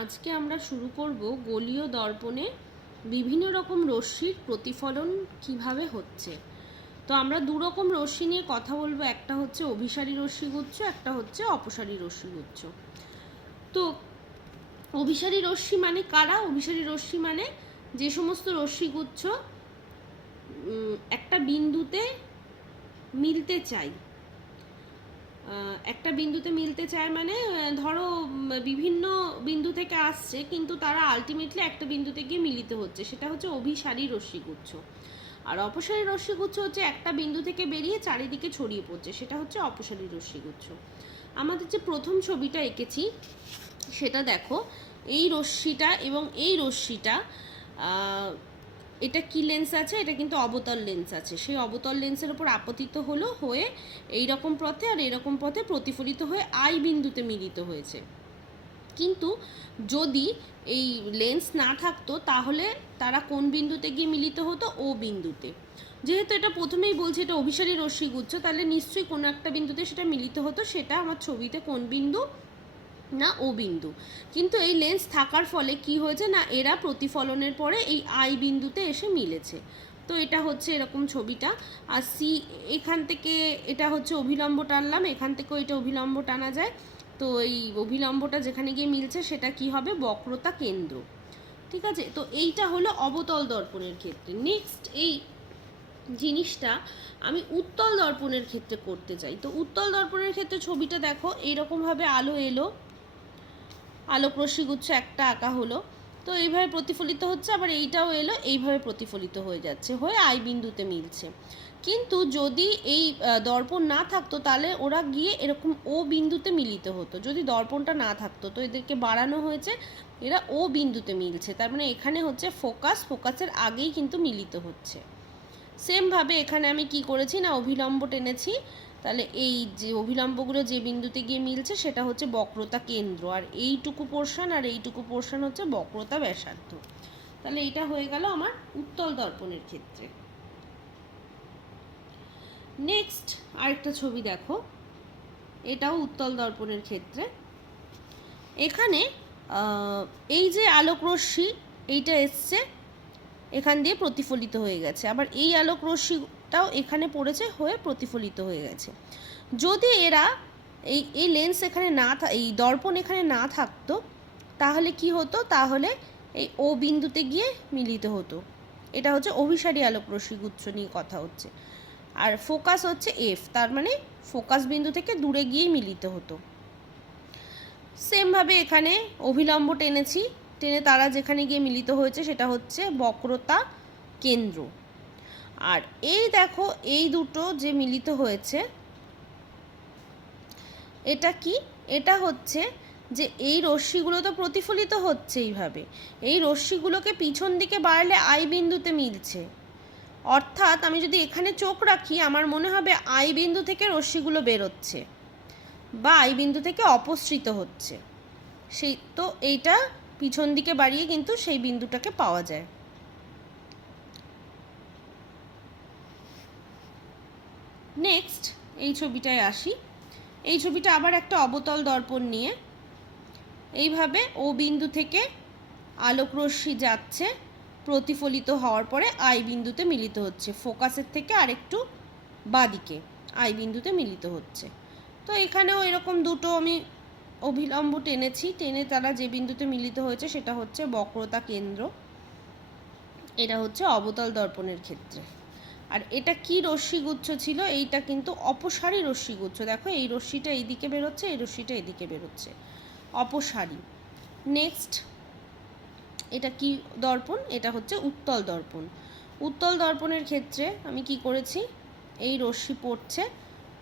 আজকে আমরা শুরু করব গোলীয় দর্পণে বিভিন্ন রকম রশ্মির প্রতিফলন কিভাবে হচ্ছে। তো আমরা দু রকম রশ্মি নিয়ে কথা বলবো, একটা হচ্ছে অভিসারী রশ্মিগুচ্ছ, একটা হচ্ছে অপসারী রশ্মিগুচ্ছ। তো অভিসারী রশ্মি মানে কারা? অভিসারী রশ্মি মানে যে সমস্ত রশ্মিগুচ্ছ একটা বিন্দুতে মিলতে চায়। একটা বিন্দুতে মিলতে চায় মানে ধরো বিভিন্ন বিন্দু থেকে আসছে, কিন্তু তারা আলটিমেটলি একটা বিন্দুতে গিয়ে মিলিত হচ্ছে, সেটা হচ্ছে অভিসারী রশ্মিগুচ্ছ। আর অপসারী রশ্মিগুচ্ছ হচ্ছে একটা বিন্দু থেকে বেরিয়ে চারিদিকে ছড়িয়ে পড়ছে, সেটা হচ্ছে অপসারী রশ্মিগুচ্ছ। আমাদের যে প্রথম ছবিটা এঁকেছি সেটা দেখো, এই রশ্মিটা এবং এই রশ্মিটা এটা কি লেন্স আছে? এটা কিন্তু অবতল লেন্স আছে। সেই অবতল লেন্সের উপর আপতিত হলো, হয়ে এই রকম পথে আর এরকম পথে প্রতিফলিত হয়ে আই বিন্দুতে মিলিত হয়েছে। কিন্তু যদি এই লেন্স না থাকতো তাহলে তারা কোন বিন্দুতে গিয়ে মিলিত হতো? ও বিন্দুতে। যেহেতু এটা প্রথমেই বলছে এটা অভিসারী রশ্মিগুচ্ছ, তাহলে নিশ্চয়ই কোনো একটা বিন্দুতে সেটা মিলিত হতো। সেটা আমার ছবিতে কোন বিন্দু? না, ও বিন্দু। কিন্তু এই লেন্স থাকার ফলে কি হয়েছে না, এরা প্রতিফলনের পরে এই আই বিন্দুতে এসে মিলেছে। তো এটা হচ্ছে এরকম ছবিটা। আর সি, এখান থেকে এটা হচ্ছে অভিলম্ব টানলাম, এখান থেকেও এটা অভিলম্ব টানা যায়। তো এই অভিলম্বটা যেখানে গিয়ে মিলছে সেটা কি হবে? বক্রতা কেন্দ্র। ঠিক আছে, তো এইটা হলো অবতল দর্পণের ক্ষেত্রে। নেক্সট এই জিনিসটা আমি উত্তল দর্পণের ক্ষেত্রে করতে চাই। তো উত্তল দর্পণের ক্ষেত্রে ছবিটা দেখো, এইরকমভাবে আলো এলো, আলোক রশ্মিগুচ্ছ একটা আঁকা হলো, তো এইভাবে প্রতিফলিত হচ্ছে, আবার এইটাও এলো, এইভাবে প্রতিফলিত হয়ে যাচ্ছে, হয়ে আই বিন্দুতে মিলছে। কিন্তু যদি এই দর্পণ না থাকতো তাহলে ওরা গিয়ে এরকম ও বিন্দুতে মিলিত হতো। যদি দর্পণটা না থাকতো, তো এদেরকে বাড়ানো হয়েছে, এরা ও বিন্দুতে মিলছে, তার মানে এখানে হচ্ছে ফোকাস, ফোকাসের আগেই কিন্তু মিলিত হচ্ছে। সেমভাবে এখানে আমি কি করেছি না, অভিলম্ব টেনেছি, তাহলে এই যে অভিলম্বগুলো যে বিন্দুতে গিয়ে মিলছে সেটা হচ্ছে বক্রতা কেন্দ্র, আর এইটুকু পোর্শন আর এইটুকু পোর্শন হচ্ছে বক্রতা ব্যাসার্ধ। তাহলে এটা হয়ে গেল আমার উত্তল দর্পণের ক্ষেত্রে। নেক্সট আরেকটা ছবি দেখো, এটাও উত্তল দর্পণের ক্ষেত্রে। এখানে এই যে আলোক রশ্মি এইটা এসছে, এখান দিয়ে প্রতিফলিত হয়ে গেছে, আবার এই আলোক রশ্মিটাও এখানে পড়েছে, হয়ে প্রতিফলিত হয়ে গেছে। যদি এরা এই লেন্স এখানে না, এই দর্পণ এখানে না থাকতো তাহলে কি হতো? তাহলে এই ও বিন্দুতে গিয়ে মিলিত হতো। এটা হচ্ছে অভিসারী আলোক রশ্মিগুচ্ছ নিয়ে কথা হচ্ছে। আর ফোকাস হচ্ছে এফ, তার মানে ফোকাস বিন্দু থেকে দূরে গিয়ে মিলিত হতো। সেমভাবে এখানে অভিলম্ব টেনেছি, টেনে তারা যেখানে গিয়ে মিলিত হয়েছে সেটা হচ্ছে বক্রতা কেন্দ্র। আর এই দেখো, এই দুটো যে মিলিত হয়েছে, এটা কি? এটা হচ্ছে যে এই রশ্মিগুলো তো প্রতিফলিত হচ্ছে এইভাবে, এই রশ্মিগুলোকে পিছন দিকে বাড়ালে আই বিন্দুতে মিলছে। অর্থাৎ আমি যদি এখানে চোখ রাখি, আমার মনে হবে আই বিন্দু থেকে রশ্মিগুলো বেরোচ্ছে বা আই বিন্দু থেকে অপসৃত হচ্ছে। সেই তো এইটা পিছন দিকে বাড়িয়ে কিন্তু সেই বিন্দুটাকে পাওয়া যায়। নেক্সট এই ছবিটায় আসি। এই ছবিটা আবার একটা অবতল দর্পণ নিয়ে, এইভাবে ও বিন্দু থেকে আলোক রশ্মি যাচ্ছে, প্রতিফলিত হওয়ার পরে আই বিন্দুতে মিলিত হচ্ছে, ফোকাসের থেকে আরেকটু বাঁদিকে আই বিন্দুতে মিলিত হচ্ছে। তো এখানেও এরকম দুটো আমি অভিলম্ব টেনেছি, টেনে তারা যে বিন্দুতে মিলিত হয়েছে সেটা হচ্ছে বক্রতা কেন্দ্র। এটা হচ্ছে অবতল দর্পণের ক্ষেত্রে। আর এটা কি রশ্মিগুচ্ছ ছিল? এইটা কিন্তু অপসারী রশ্মিগুচ্ছ। দেখো, এই রশ্মিটা এইদিকে বেরোচ্ছে, এই রশ্মিটা এদিকে বেরোচ্ছে, অপসারী। নেক্সট এটা কি দর্পণ? এটা হচ্ছে উত্তল দর্পণ। উত্তল দর্পণের ক্ষেত্রে আমি কি করেছি, এই রশ্মি পড়ছে,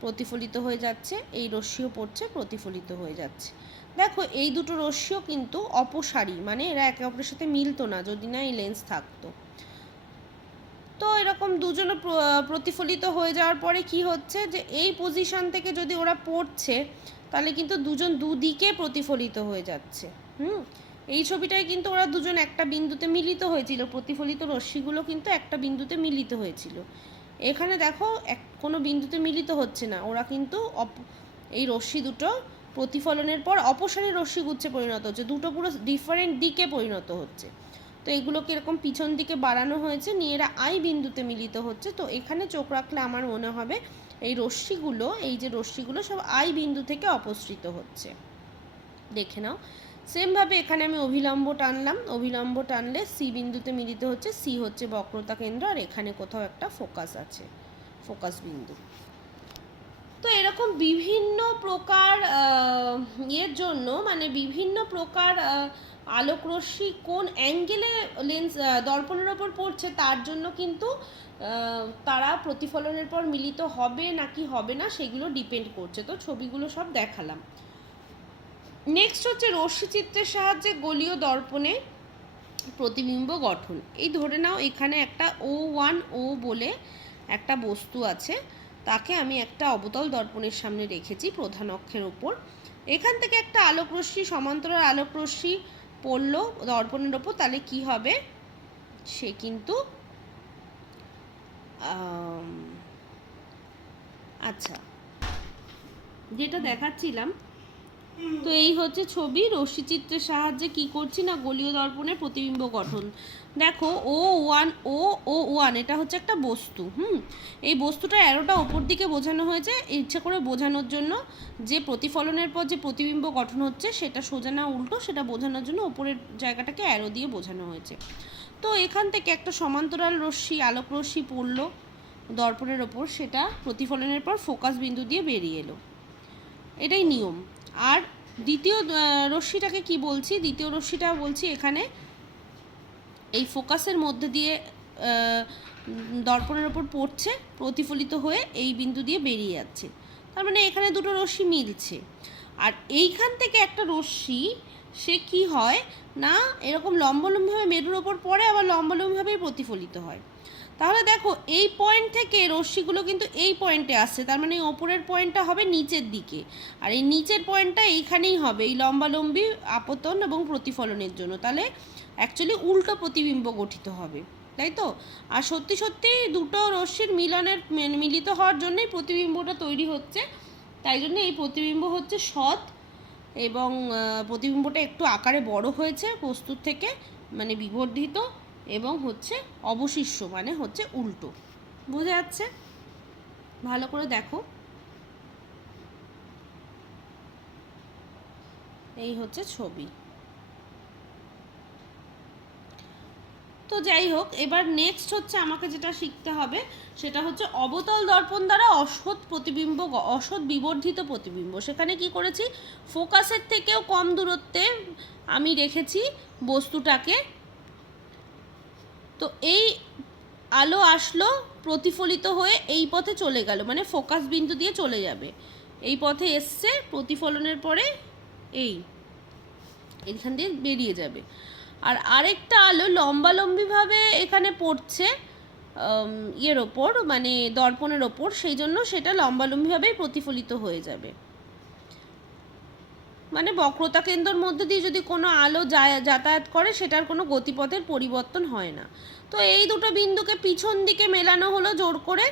প্রতিফলিত হয়ে যাচ্ছে, এই রশ্মিও পড়ছে, প্রতিফলিত হয়ে যাচ্ছে। দেখো, এই দুটো রশ্মিও কিন্তু অপসারী, মানে এরা একে অপরের সাথে মিলতো না যদি না এই লেন্স থাকতো। তো এরকম দুজনে প্রতিফলিত হয়ে যাওয়ার পরে কি হচ্ছে, যে এই পজিশন থেকে যদি ওরা পড়ছে তাহলে কিন্তু দুজন দুদিকে প্রতিফলিত হয়ে যাচ্ছে। এই ছবিটায় কিন্তু ওরা দুজন একটা বিন্দুতে মিলিত হয়েছিল, প্রতিফলিত রশ্মিগুলো কিন্তু একটা বিন্দুতে মিলিত হয়েছিল। এখানে দেখো কোনো বিন্দুতে মিলিত হচ্ছে না, ওরা কিন্তু এই রশ্মি দুটো প্রতিফলনের পর অপসারী রশ্মিগুচ্ছে পরিণত হচ্ছে, দুটো পুরো ডিফারেন্ট দিকে পরিণত হচ্ছে। তো এগুলোকে এরকম পিছন দিকে বাড়ানো হয়েছে, নিয়ে এরা আই বিন্দুতে মিলিত হচ্ছে। তো এখানে চোখ রাখলে আমার মনে হবে এই রশ্মিগুলো, এই যে রশ্মিগুলো সব আই বিন্দু থেকে অপসৃত হচ্ছে। দেখে নাও, সেমভাবে এখানে আমি অভিলম্ব টানলাম, অভিলম্ব টানলে সি বিন্দুতে মিলিত হচ্ছে। সি হচ্ছে বক্রতা কেন্দ্র, আর এখানে কোথাও একটা ফোকাস আছে, ফোকাস বিন্দু। তো এরকম বিভিন্ন প্রকার ইয়ের জন্য, মানে বিভিন্ন প্রকার আলোকরশ্মি কোন অ্যাঙ্গেলে লেন্স দর্পণের ওপর পড়ছে তার জন্য কিন্তু তারা প্রতিফলনের পর মিলিত হবে নাকি হবে না সেগুলো ডিপেন্ড করছে। তো ছবিগুলো সব দেখালাম। নেক্সট হচ্ছে রশ্মিচিত্রের সাহায্যে গোলীয় দর্পণে প্রতিবিম্ব গঠন। এই ধরে নাও এখানে একটা O1O বলে একটা বস্তু আছে, তাকে আমি একটা অবতল দর্পণের সামনে রেখেছি প্রধান অক্ষের ওপর। এখান থেকে একটা আলোকরশ্মি, সমান্তরাল আলোকরশ্মি পড়লো দর্পণের ওপর, তাহলে কি হবে, সে কিন্তু আচ্ছা যেটা দেখাচ্ছিলাম, তো এই হচ্ছে ছবি। রশ্মিচিত্রের সাহায্যে কি করছি না, গোলীয় দর্পণের প্রতিবিম্ব গঠন। দেখো O1 এটা হচ্ছে একটা বস্তু। এই বস্তুটার অ্যারোটা ওপর দিকে বোঝানো হয়েছে ইচ্ছা করে বোঝানোর জন্য, যে প্রতিফলনের পর যে প্রতিবিম্ব গঠন হচ্ছে সেটা সোজা না উল্টো সেটা বোঝানোর জন্য ওপরের জায়গাটাকে অ্যারো দিয়ে বোঝানো হয়েছে। তো এখান থেকে একটা সমান্তরাল রশ্মি, আলোক রশ্মি পড়লো দর্পণের ওপর, সেটা প্রতিফলনের পর ফোকাস বিন্দু দিয়ে বেরিয়ে এলো, এটাই নিয়ম। আর দ্বিতীয় রশ্মিটাকে কি বলছি, দ্বিতীয় রশ্মিটা বলছি এখানে এই ফোকাসের মধ্যে দিয়ে দর্পণের ওপর পড়ছে, প্রতিফলিত হয়ে এই বিন্দু দিয়ে বেরিয়ে যাচ্ছে, তার মানে এখানে দুটো রশ্মি মিলছে। আর এইখান থেকে একটা রশ্মি, সে কি হয় না এরকম লম্বলম্বিভাবে মেরুর ওপর পড়ে, আবার লম্বলম্বিভাবেই প্রতিফলিত হয়। তাহলে দেখো এই পয়েন্ট থেকে রশ্মিগুলো কিন্তু এই পয়েন্টে আসছে, তার মানে ওপরের পয়েন্টটা হবে নিচের দিকে, আর এই নিচের পয়েন্টটা এইখানেই হবে এই লম্বালম্বি আপতন এবং প্রতিফলনের জন্য। তাহলে অ্যাকচুয়ালি উল্টো প্রতিবিম্ব গঠিত হবে, তাই তো। আর সত্যি সত্যি দুটো রশ্মির মিলিত হওয়ার জন্যই প্রতিবিম্বটা তৈরি হচ্ছে, তাই জন্য এই প্রতিবিম্ব হচ্ছে সৎ, এবং প্রতিবিম্বটা একটু আকারে বড় হয়েছে বস্তুর থেকে, মানে বিবর্ধিত, এবং হচ্ছে অবশিষ্ট মানে হচ্ছে উল্টো। বোঝা যাচ্ছে? ভালো করে দেখো, এই হচ্ছে ছবি। তো যাই হোক, এবার নেক্সট হচ্ছে আমাকে যেটা শিখতে হবে সেটা হচ্ছে অবতল দর্পণ দ্বারা অসৎ প্রতিবিম্ব, অসৎ বিবর্ধিত প্রতিবিম্ব। সেখানে কি করেছি, ফোকাসের থেকেও কম দূরত্বে আমি রেখেছি বস্তুটাকে। তো এই আলো আসলো, প্রতিফলিত হয়ে এই পথে চলে গেল, মানে ফোকাস বিন্দু দিয়ে চলে যাবে, এই পথে এসছে, প্রতিফলনের পরে এইখান দিয়ে বেরিয়ে যাবে। আর আরেকটা আলো লম্বালম্বিভাবে এখানে পড়ছে ইয়ের ওপর, মানে দর্পণের ওপর, সেই জন্য সেটা লম্বালম্বিভাবেই প্রতিফলিত হয়ে যাবে। মানে বক্রতা কেন্দ্রের মধ্যে দিয়ে যদি কোনো আলো যাতায়াত করে সেটার কোনো গতিপথের পরিবর্তন হয় না। তো এই দুটো বিন্দুকে পিছন দিকে মেলানো হলো জোর করে।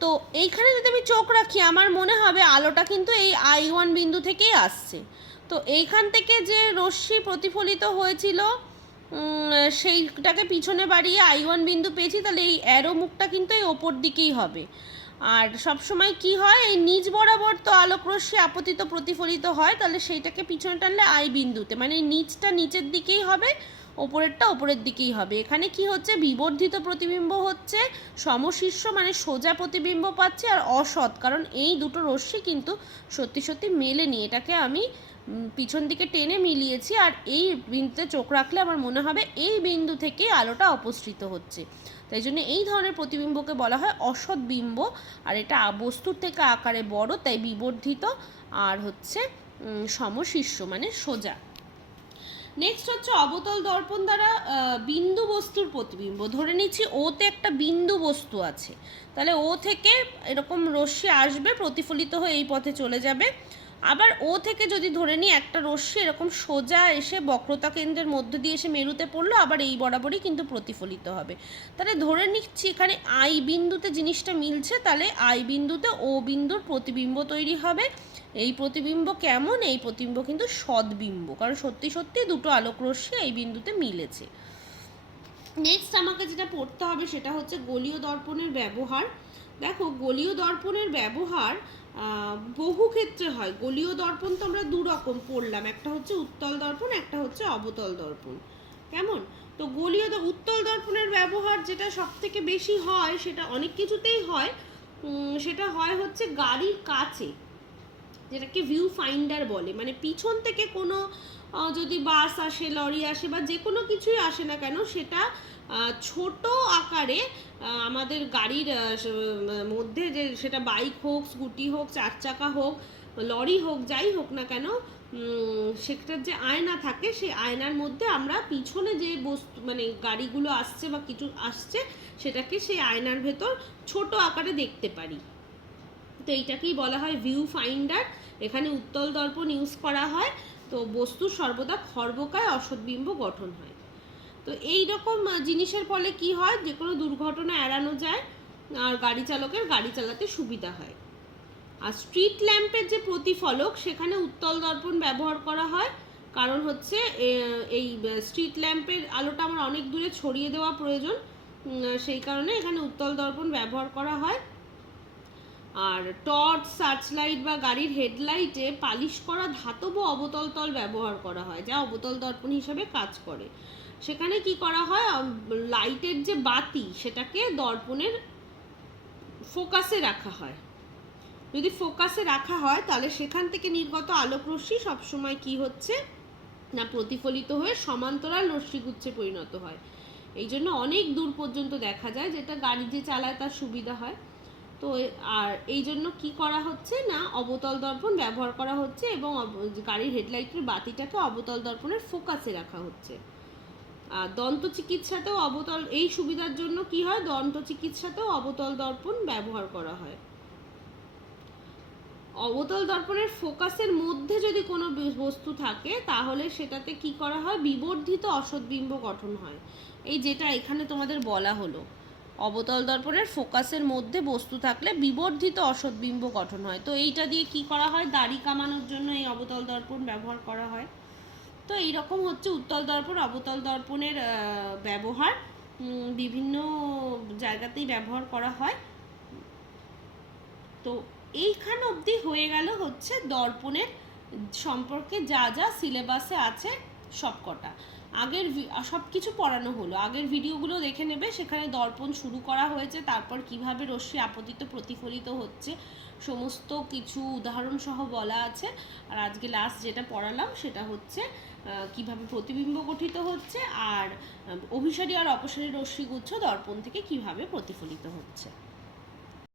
তো এইখানে যদি আমি চোখ রাখি আমার মনে হবে আলোটা কিন্তু এই I1 বিন্দু থেকেই আসছে। তো এইখান থেকে যে রশ্মি প্রতিফলিত হয়েছিল সেইটাকে পিছনে বাড়িয়ে I1 বিন্দু পেয়েছি, তাহলে এই অ্যারো মুখটা কিন্তু এই ওপর দিকেই হবে। আর সবসময় কি হয়, এই নিচ বরাবর তো আলোক রশ্মি আপতিত প্রতিফলিত হয়, তাহলে সেইটাকে পিছনে টানলে I বিন্দুতে, মানে নিচটা নিচের দিকেই হবে, ওপরেরটা ওপরের দিকেই হবে। এখানে কি হচ্ছে, বিবর্ধিত প্রতিবিম্ব হচ্ছে, সমশীর্ষ মানে সোজা প্রতিবিম্ব পাচ্ছে, আর অসৎ, কারণ এই দুটো রশ্মি কিন্তু সত্যি সত্যি মেলেনি, এটাকে আমি পিছন দিকে টেনে মিলিয়েছি। আর এই বিন্দুতে চোখ রাখলে আমার মনে হবে এই বিন্দু থেকে আলোটা অপসৃত হচ্ছে, তাই জন্য এই ধরনের প্রতিবিম্বকে বলা হয় অসৎ বিম্ব। আর এটা বস্তুর থেকে আকারে বড়, তাই বিবর্ধিত, আর হচ্ছে সমশীর্ষ মানে সোজা। নেক্সট হচ্ছে অবতল দর্পণ দ্বারা বিন্দু বস্তুর প্রতিবিম্ব। ধরে নিচ্ছি ওতে একটা বিন্দু বস্তু আছে, তাহলে ও থেকে এরকম রশ্মি আসবে, প্রতিফলিত হয়ে এই পথে চলে যাবে, আবার ও থেকে যদি ধরে নিই একটা রশ্মি এরকম সোজা এসে বক্রতা কেন্দ্রের মধ্যে দিয়ে এসে মেরুতে পড়লো, আবার এই বরাবরই কিন্তু প্রতিফলিত হবে। তাহলে ধরে নিচ্ছি এখানে আই বিন্দুতে জিনিসটা মিলছে, তাহলে আই বিন্দুতে ও বিন্দুর প্রতিবিম্ব তৈরি হবে। এই প্রতিবিম্ব কেমন? এই প্রতিবিম্ব কিন্তু সদ্বিম্ব, কারণ সত্যি সত্যি দুটো আলোক রশ্মি এই বিন্দুতে মিলেছে। নেক্সট আমাকে যেটা পড়তে হবে সেটা হচ্ছে গোলীয় দর্পণের ব্যবহার। দেখো, গোলীয় দর্পণের ব্যবহার বহু ক্ষেত্রে হয়। গোলীয় দর্পণ তো আমরা দু রকম পড়লাম, একটা হচ্ছে উত্তল দর্পণ, একটা হচ্ছে অবতল দর্পণ। কেমন? তো গোলীয় উত্তল দর্পণের ব্যবহার যেটা সব থেকে বেশি হয়, সেটা অনেক কিছুতেই হয়, সেটা হয় হচ্ছে গাড়ির কাছে, যেটাকে ভিউ ফাইন্ডার বলে। মানে পিছন থেকে কোনো যদি বাস আসে, লরি আসে বা যে কোনো কিছুই আসে না কেন, সেটা ছোট আকারে আমাদের গাড়ির মধ্যে, যে সেটা বাইক হোক, স্কুটি হোক, চার চাকা হোক, লরি হোক, যাই হোক না কেন, সেটার যে আয়না থাকে সেই আয়নার মধ্যে আমরা পিছনে যে বস্তু মানে গাড়িগুলো আসছে বা কিছু আসছে সেটাকে সেই আয়নার ভেতর ছোট আকারে দেখতে পারি। তো এইটাকেই বলা হয় ভিউ ফাইন্ডার। এখানে উত্তল দর্পণ ইউজ করা হয়। তো বস্তু সর্বদা খর্বকায় অসৎবিম্ব গঠন হয়। তো এই রকম জিনিসের ফলে কি হয়, যে কোনো দুর্ঘটনা এড়ানো যায় আর গাড়ি চালকের গাড়ি চালাতে সুবিধা হয়। আর স্ট্রিট ল্যাম্পের যে প্রতিফলক, সেখানে উত্তল দর্পণ ব্যবহার করা হয়, কারণ হচ্ছে এই স্ট্রিট ল্যাম্পের আলোটা আমার অনেক দূরে ছড়িয়ে দেওয়া প্রয়োজন, সেই কারণে এখানে উত্তল দর্পণ ব্যবহার করা হয়। আর টর্চ, সার্চলাইট বা গাড়ির হেডলাইটে পালিশ করা ধাতব অবতল তল ব্যবহার করা হয়, যা অবতল দর্পণ হিসেবে কাজ করে। সেখানে কি করা হয়, লাইটের যে বাতি সেটাকে দর্পণের ফোকাসে রাখা হয়। যদি ফোকাসে রাখা হয় তাহলে সেখান থেকে নির্গত আলোক রশ্মি সবসময় কি হচ্ছে না, প্রতিফলিত হয়ে সমান্তরাল রশ্মিগুচ্ছে পরিণত হয়। এই জন্য অনেক দূর পর্যন্ত দেখা যায়, যেটা গাড়ি যে চালায় তার সুবিধা হয়। তো আর এই জন্য কি করা হচ্ছে না, অবতল দর্পণ ব্যবহার করা হচ্ছে এবং গাড়ির হেডলাইটের বাতিটাকে অবতল দর্পণের ফোকাসে রাখা হচ্ছে। আর দন্ত চিকিৎসাতেও অবতল, এই সুবিধার জন্য কি হয়, দন্ত চিকিৎসাতেও অবতল দর্পণ ব্যবহার করা হয়। অবতল দর্পণের ফোকাসের মধ্যে যদি কোনো বস্তু থাকে তাহলে সেটাতে কি করা হয়, বিবর্ধিত অসৎবিম্ব গঠন হয়। এই যেটা এখানে তোমাদের বলা হলো, অবতল দর্পণের ফোকাসের মধ্যে বস্তু থাকলে বিবর্ধিত অসৎবিম্ব গঠন হয়। তো এইটা দিয়ে কি করা হয়, দাড়ি কামানোর জন্য এই অবতল দর্পণ ব্যবহার করা হয়। তো এইরকম হচ্ছে উত্তল দর্পণ অবতল দর্পণের ব্যবহার, বিভিন্ন জায়গাতেই ব্যবহার করা হয়। তো এইখান অবধি হয়ে গেল হচ্ছে দর্পণের সম্পর্কে যা যা সিলেবাসে আছে সবকটা। আগের সব কিছু পড়ানো হলো, আগের ভিডিওগুলো দেখে নেবে, সেখানে দর্পণ শুরু করা হয়েছে, তারপর কিভাবে রশ্মি আপতিত প্রতিফলিত হচ্ছে সমস্ত কিছু উদাহরণ সহ বলা আছে। আর আজকে লাস্ট যেটা পড়ালাম সেটা হচ্ছে কিভাবে প্রতিবিম্ব গঠিত হচ্ছে, আর অভিসারী আর অপসারী রশ্মিগুচ্ছ দর্পণ থেকে কিভাবে প্রতিফলিত হচ্ছে।